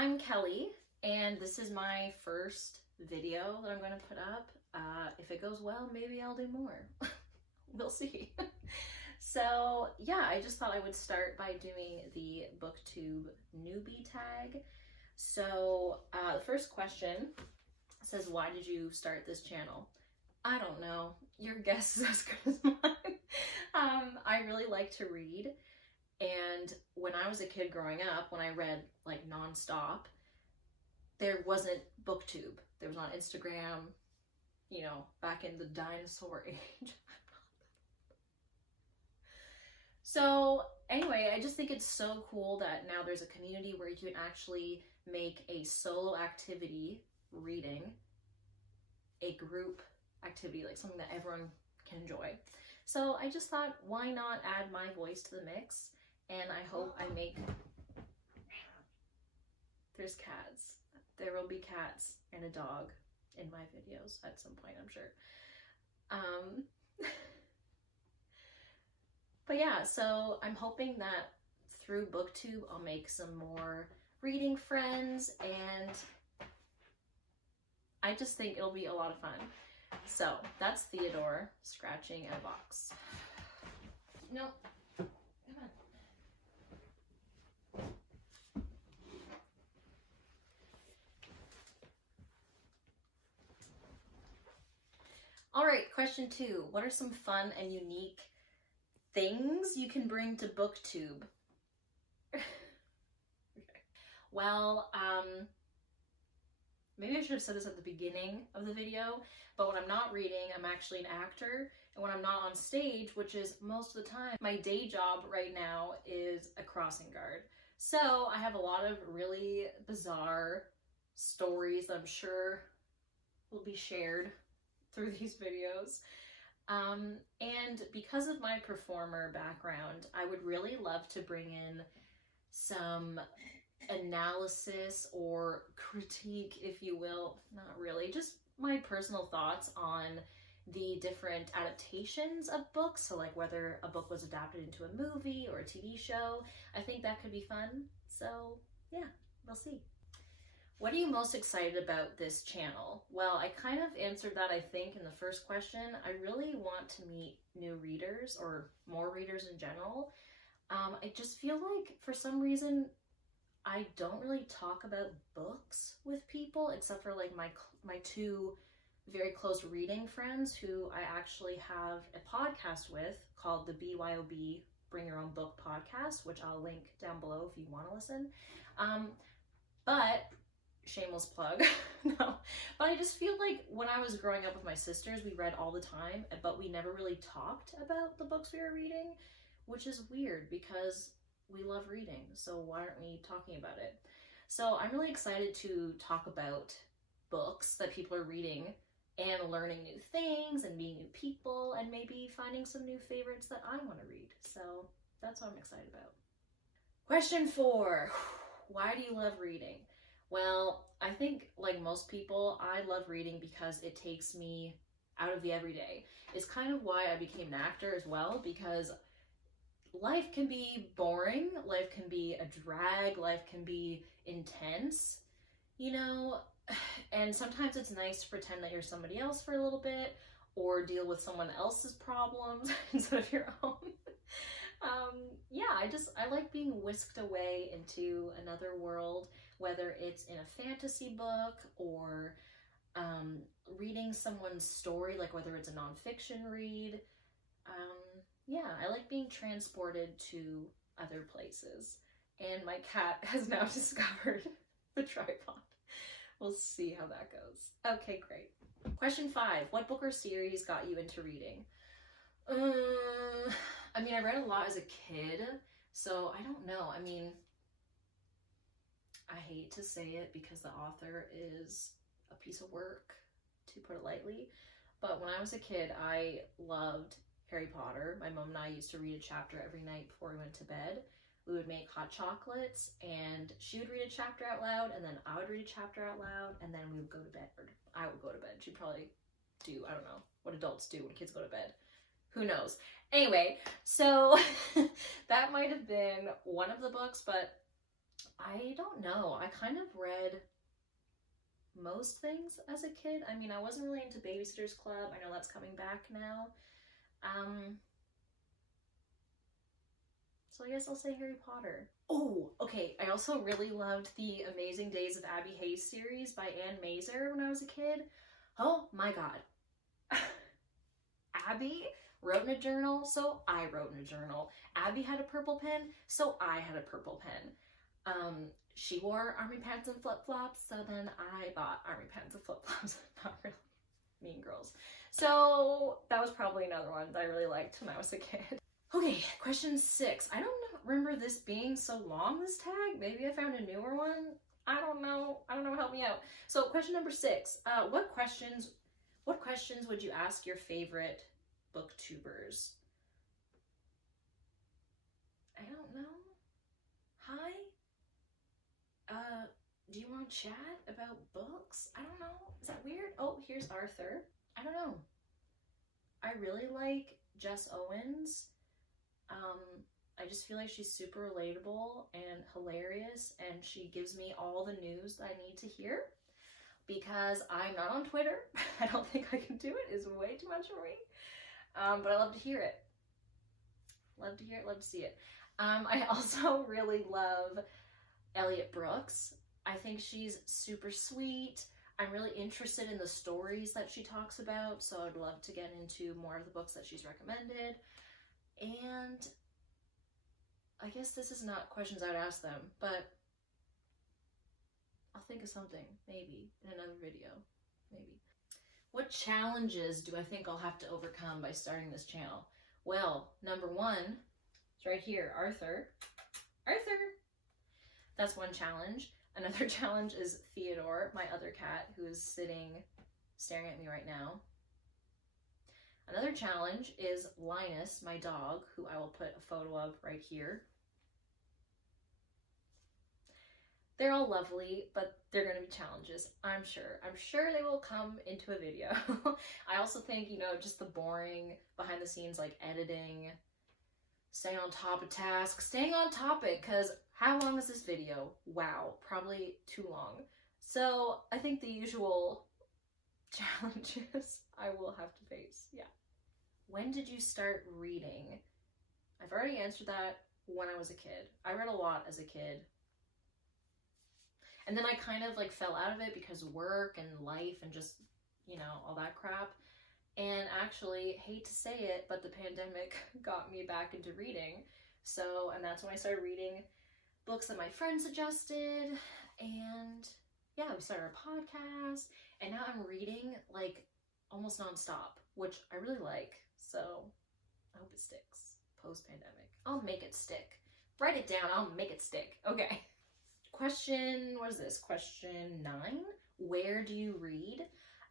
I'm Kelly, and this is my first video that I'm going to put up. If it goes well, maybe I'll do more. We'll see. So yeah, I just thought I would start by doing the Booktube newbie tag. So the first question says, why did you start this channel? I don't know. Your guess is as good as mine. I really like to read. And when I was a kid growing up, when I read like nonstop, there wasn't Booktube. There was on Instagram, you know, back in the dinosaur age. So anyway, I just think it's so cool that now there's a community where you can actually make a solo activity, reading, a group activity, like something that everyone can enjoy. So I just thought, why not add my voice to the mix? And I hope I make... There's cats. There will be cats and a dog in my videos at some point, I'm sure. But yeah, so I'm hoping that through Booktube I'll make some more reading friends, and I just think it'll be a lot of fun. So that's Theodore scratching at a box. No, come on. All right, question 2. What are some fun and unique things you can bring to Booktube? Okay. Well, maybe I should have said this at the beginning of the video, but when I'm not reading, I'm actually an actor. And when I'm not on stage, which is most of the time, my day job right now is a crossing guard. So I have a lot of really bizarre stories that I'm sure will be shared through these videos. And because of my performer background, I would really love to bring in some analysis or critique, if you will. Not really, just my personal thoughts on the different adaptations of books. So like whether a book was adapted into a movie or a TV show. I think that could be fun. So yeah, we'll see. What are you most excited about this channel? Well, I kind of answered that, I think, in the first question. I really want to meet new readers, or more readers in general. I just feel like for some reason I don't really talk about books with people, except for like my two very close reading friends who I actually have a podcast with called the BYOB Bring Your Own Book podcast, which I'll link down below if you want to listen. But shameless plug. No, but I just feel like when I was growing up with my sisters, we read all the time, but we never really talked about the books we were reading, which is weird because we love reading, so why aren't we talking about it? So I'm really excited to talk about books that people are reading and learning new things and meeting new people and maybe finding some new favorites that I want to read. So that's what I'm excited about. Question 4. Why do you love reading? Well, I think like most people, I love reading because it takes me out of the everyday. It's kind of why I became an actor as well, because life can be boring, life can be a drag, life can be intense, you know, and sometimes it's nice to pretend that you're somebody else for a little bit or deal with someone else's problems instead of your own. Yeah, I like being whisked away into another world, whether it's in a fantasy book or reading someone's story, like whether it's a nonfiction read. Yeah, I like being transported to other places. And my cat has now discovered the tripod. We'll see how that goes. Okay, great. Question 5. What book or series got you into reading? I mean, I read a lot as a kid, so I don't know. I mean, I hate to say it because the author is a piece of work, to put it lightly, but when I was a kid, I loved Harry Potter. My mom and I used to read a chapter every night before we went to bed. We would make hot chocolates, and she would read a chapter out loud, and then I would read a chapter out loud, and then we would go to bed, or I would go to bed. She'd probably do, I don't know, what adults do when kids go to bed. Who knows? Anyway, so that might have been one of the books, but I don't know. I kind of read most things as a kid. I mean, I wasn't really into Babysitter's Club. I know that's coming back now. So I guess I'll say Harry Potter. Oh, okay. I also really loved the Amazing Days of Abby Hayes series by Anne Mazer when I was a kid. Oh my god. Abby wrote in a journal, so I wrote in a journal. Abby had a purple pen, so I had a purple pen. She wore army pants and flip-flops, so then I bought army pants and flip-flops. Not really. Mean Girls. So that was probably another one that I really liked when I was a kid. Okay, question 6. I don't remember this being so long, this tag. Maybe I found a newer one. I don't know. Help me out. So question number 6. What questions would you ask your favorite booktubers? I don't know. Hi? Do you want to chat about books? I don't know. Is that weird? Oh, here's Arthur. I don't know. I really like Jess Owens. I just feel like she's super relatable and hilarious, and she gives me all the news that I need to hear because I'm not on Twitter. I don't think I can do it. It's way too much for me. But I love to hear it. Love to hear it, love to see it. I also really love Elliot Brooks. I think she's super sweet. I'm really interested in the stories that she talks about, so I'd love to get into more of the books that she's recommended. And I guess this is not questions I would ask them, but I'll think of something, maybe, in another video, maybe. What challenges do I think I'll have to overcome by starting this channel? Well, number 1, it's right here, Arthur. Arthur! That's one challenge. Another challenge is Theodore, my other cat, who is staring at me right now. Another challenge is Linus, my dog, who I will put a photo of right here. They're all lovely, but they're going to be challenges, I'm sure. I'm sure they will come into a video. I also think, you know, just the boring behind the scenes, like editing, staying on top of tasks, staying on topic, because how long is this video? Wow, probably too long. So I think the usual challenges I will have to face, yeah. When did you start reading? I've already answered that when I was a kid. I read a lot as a kid. And then I kind of like fell out of it because work and life and just, you know, all that crap. And actually, hate to say it, but the pandemic got me back into reading. So, and that's when I started reading books that my friends suggested. And yeah, we started a podcast. And now I'm reading like almost nonstop, which I really like. So I hope it sticks post-pandemic. I'll make it stick. Write it down. I'll make it stick. Okay. Question, what is this? Question 9. Where do you read?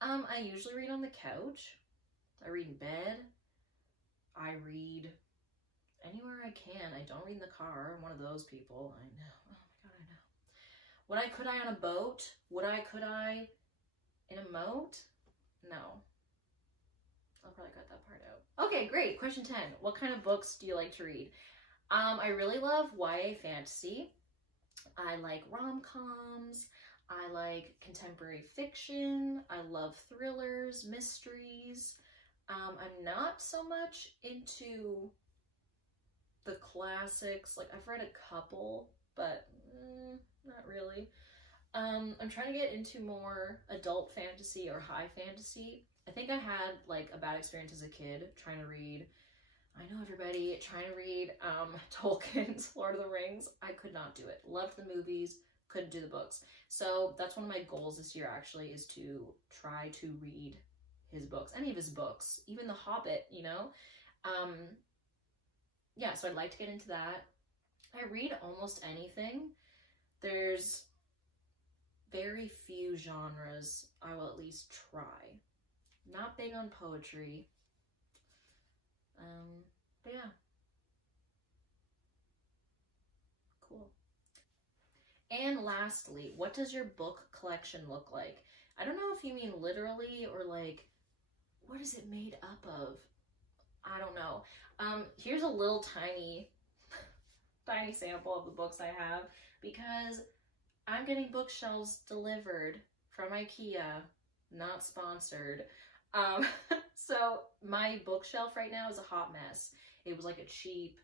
I usually read on the couch. I read in bed. I read anywhere I can. I don't read in the car. I'm one of those people. I know. Oh my god, I know. Could I on a boat? Could I in a moat? No. I'll probably cut that part out. Okay, great. Question 10. What kind of books do you like to read? I really love YA fantasy. I like rom-coms. I like contemporary fiction. I love thrillers, mysteries. I'm not so much into the classics. Like, I've read a couple, but not really. I'm trying to get into more adult fantasy or high fantasy. I think I had like a bad experience as a kid trying to read, I know everybody, trying to read Tolkien's Lord of the Rings. I could not do it. Loved the movies, couldn't do the books. So that's one of my goals this year actually, is to try to read his books, any of his books, even The Hobbit, you know? Yeah, so I'd like to get into that. I read almost anything. There's very few genres I will at least try. Not big on poetry. But yeah. Cool. And lastly, what does your book collection look like? I don't know if you mean literally or like, what is it made up of? I don't know. Here's a little tiny tiny sample of the books I have because I'm getting bookshelves delivered from IKEA, not sponsored. So my bookshelf right now is a hot mess. It was like a cheap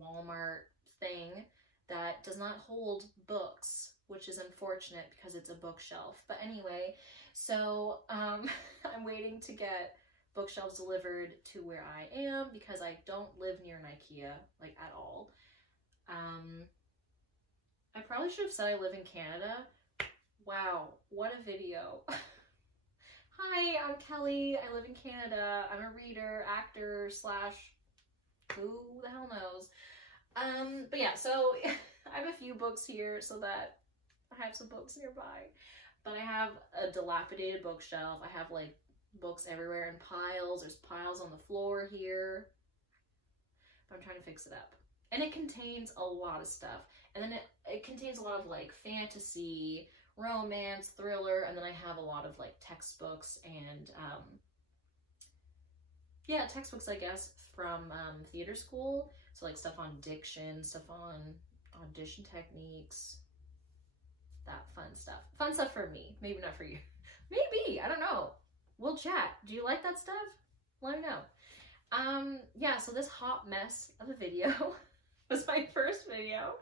Walmart thing that does not hold books, which is unfortunate because it's a bookshelf. But anyway, so I'm waiting to get bookshelves delivered to where I am because I don't live near an IKEA, like, at all. I probably should have said I live in Canada. Wow, what a video. Hi, I'm Kelly. I live in Canada. I'm a reader, actor, slash who the hell knows. But yeah, so I have a few books here so that I have some books nearby. But I have a dilapidated bookshelf. I have like books everywhere in piles. There's piles on the floor here. But I'm trying to fix it up. And it contains a lot of stuff. And then it contains a lot of like fantasy, romance, thriller, and then I have a lot of like textbooks and yeah, textbooks I guess from theater school. So like stuff on diction, stuff on audition techniques, that fun stuff. Fun stuff for me, maybe not for you. Maybe, I don't know. We'll chat. Do you like that stuff? Let me know. Yeah, so this hot mess of a video was my first video.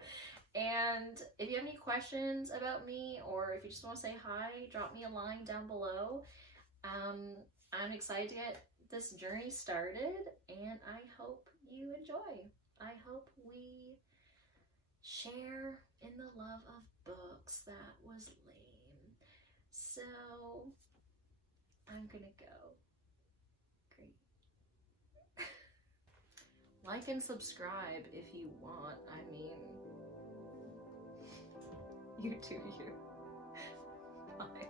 And if you have any questions about me or if you just want to say hi, drop me a line down below. I'm excited to get this journey started and I hope you enjoy. I hope we share in the love of books. That was lame. So I'm gonna go. Great. Like and subscribe if you want. I mean, you do you. Bye.